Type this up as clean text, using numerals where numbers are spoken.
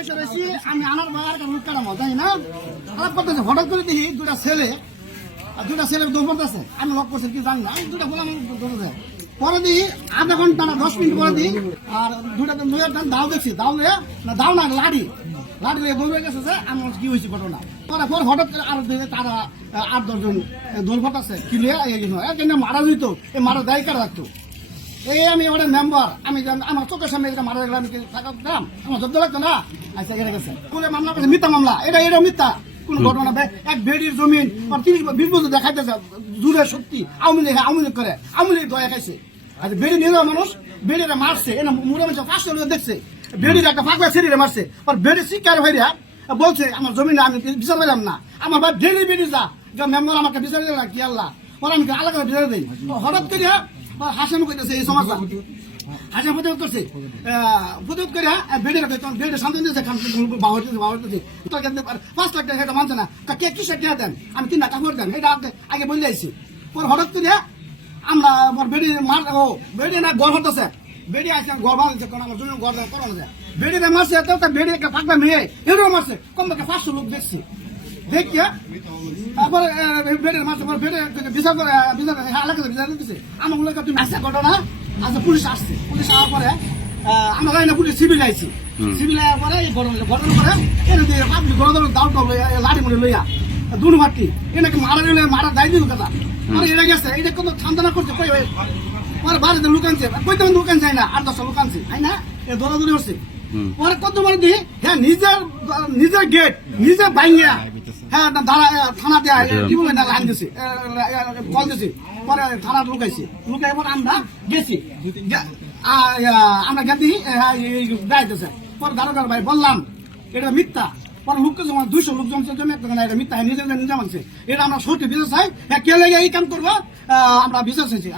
বসে রয়েছি আমি আনার বাগার মুখ কাটা মজাই না খারাপ করতেছে হঠাৎ করে দেখি দুটা ছেলে দৌড় করতেছে আমি লক করছি কি জানি না দুটা বললাম দৌড়েছে পরে দিই আধা ঘন্টা না 10 মিনিট পরে দিই আর দুটা দাও দেখছি দাও না লাঠি লিয়ে দৌড়ে গেছে যে আমার কি হয়েছে ঘটনা পরে হঠাৎ করে আরো তারা 8-10 জন দৌড় করতেছে কি লিয়ে মারা যেত এই মারা দায়ী কারা রাখতো এই আমি ওটা মেম্বার আমি আমার চোখের সামনে এটা মারা গেলাম আমি থাকতাম আমার জব্দ লাগতো না আচ্ছা গেলে গেছে কোলে মামলা করছে মিথ্যা মামলা এটা মিথ্যা কোন ঘটনা এক বেডির জমিন 30-20 বছর দেখাইতেছে জুড়ে সত্যি আওয়ামী লীগ করে আওয়ামী লীগ দয়া খাইছে আচ্ছা বেডি নিয়ে মানুষ বেডিরা মারছে এটা মুড়ে মারছে 500 লোক দেখছে বেডির একটা ফাঁকা ছেড়ে মারছে আর বেডি শিকার ভাইরা বলছে আমার জমিনে আমি বিচার পেলাম না আমার ভাই ডেলি বেডি যা মেম্বার আমাকে বিচার দিল কি আল্লাহ পরে আমি আলাদা বিচার দিই হঠাৎ করে হাসানো করতেছে এই সমাজটা হাসা প্রতিরোধ করছে প্রতিরোধ করে বেডে শান্তি দিয়েছে বাড়তেছে 5 লাখ টাকা মানছে না কে কিসের টাকা দেন আমি 3 লাখ টাকা দেন এটা আগে বলে যাইছি পরে হঠাৎ করে আমরা বেডি বেডি না গড় হতেছে বেডি আসছে গড় বাঁধছে কারণ আমার জন্য গড় করানো যায় বেডিতে মারছে বেডি একটা ফাঁকবা মেয়ে এরও মারছে কমপক্ষে 500 লোক দেখছি দেখিয়া তারপরে বেডের মারছে বেডে বিচার করে এলাকাতে বিচার দিতেছে আমার মনে হয় তুমি আসছে ঘটনা আচ্ছা পুলিশ আসছে পুলিশ আসার পরে আমরা জানি না পুলিশ সিভিল আইছি সিভিল আসার পরে এই ঘটনা পরে এনে দিয়ে পাবলিক গণতন্ত্র দাউট লাঠি মনে লইয়া দুনো মাটি এনাকে মারা দায় দিল কথা আর এরা গেছে এটা কোনো সান্ত্বনা করছে কই পরে বাড়িতে লুকানছে কইতে লুকান যায় না 8-10 লুকানছে তাই না এ দৌড়াদৌড়ি করছে পরে কত মানে দিই হ্যাঁ নিজের গেট নিজে ভাঙিয়া হ্যাঁ থানা দেয়া কি বলে না লাইন দিছে কল দিছে পরে থানা লুকাইছে লুকাই পরে আমরা গেছি আমরা গেছি গাইতেছে পরে দারোগার ভাই বললাম এটা মিথ্যা পরে লোককে জমা 200 লোক জমছে জমে এটা মিথ্যা নিজে মানছে এটা আমরা সত্যি বিচার চাই কে লেগে এই কাম করবো আমরা বিচার চাইছি